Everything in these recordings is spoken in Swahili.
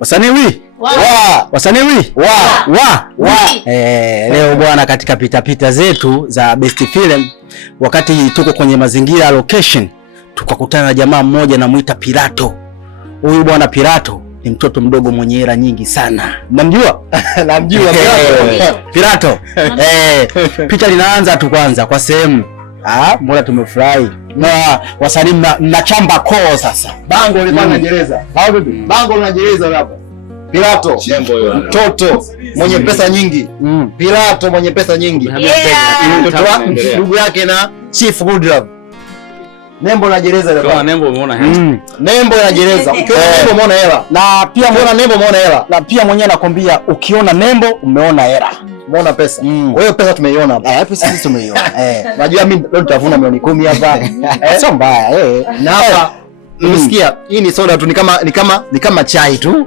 Wasanii leo bwana, katika pitapita zetu za Best Film, wakati tuko kwenye mazingira ya location, tukakutana na jamaa mmoja namuita Pirato. Huyu bwana Pirato ni mtoto mdogo mwenye hela nyingi sana. Namjua? Namjua Pirato. Picha linaanza tu kwanza kwa sehemu. Mbona tumefurahi. Na wasanii mnachamba koo sasa. Bango linajeleza. Bango linajeleza hapa. Pirato, mtoto mwenye pesa nyingi. Pirato mwenye pesa nyingi. Mtoto wa ndugu yake na Chief Goodlove. Nembo inajeleza hapa. Kwa nembo umeona hela. Nembo inajeleza. Ukiona nembo umeona hela. Na pia umeona nembo umeona hela. Na pia mwenyewe nakwambia ukiona nembo umeona hela. Umeona pesa. Kwa hiyo pesa tumeiona hapa. Hapo sisi tumeiona. Najua mimi leo nitavuna milioni 10 hapa. Sio mbaya. Na hapa umesikia, hii ni soda tu, ni kama chai tu.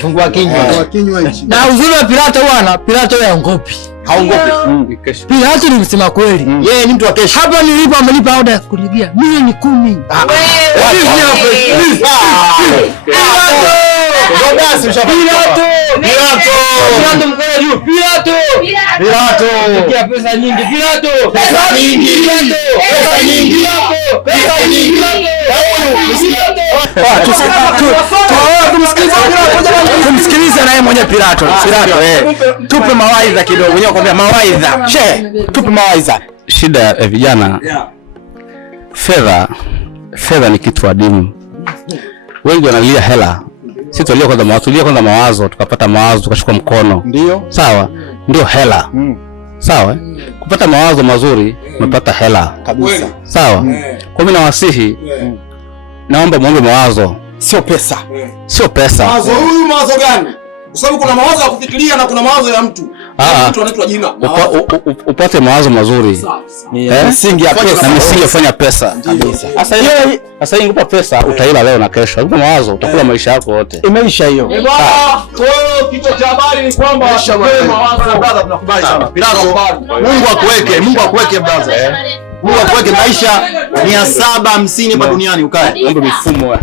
Fungua kinywa hichi. Na uzuri wa Pirato bwana, Pirato yeye haongopi. Haongopi. Pirato ni msema kweli. Yeye ni mtu wa kesho. Hapa nilipo amenipa order ya kulipia milioni 10. Pirato pesa nyingi. Tumsikilize naye mwenye Pirato. Tupe mawaidha kidogo. Wenyewe kwambia mawaidha. Tupe mawaidha. Shida ya vijana, fedha ni kitu adimu. Wengi wanalia hela. Sisi tulia kwanza mawazo, tukapata mawazo, tukashika mkono. Ndio. Sawa? Ndio hela. Sawa? Kupata mawazo mazuri, umepata hela. Kabisa. Sawa? Kwa mimi nawasihi, naomba muombe mawazo, sio pesa. Sio pesa. Mawazo huyu mawazo gani? Kwa sababu kuna mawazo ya kufikiria na kuna mawazo ya mtu. Mtu anaitwa jina. Upate mawazo mazuri. Ni msingi ya pesa. Na msingi ufanya pesa. Kabisa. Sasa hii ngupa pesa utaila leo na kesho. Ngupa mawazo utakula maisha yako yote. Imeisha hiyo. Kwa hiyo kichwa cha habari ni kwamba mawazo brother, tunakubali sana. Mungu akuweke brother. Mungu akuweke, maisha 750 hapa duniani ukae. Mambo mifumo.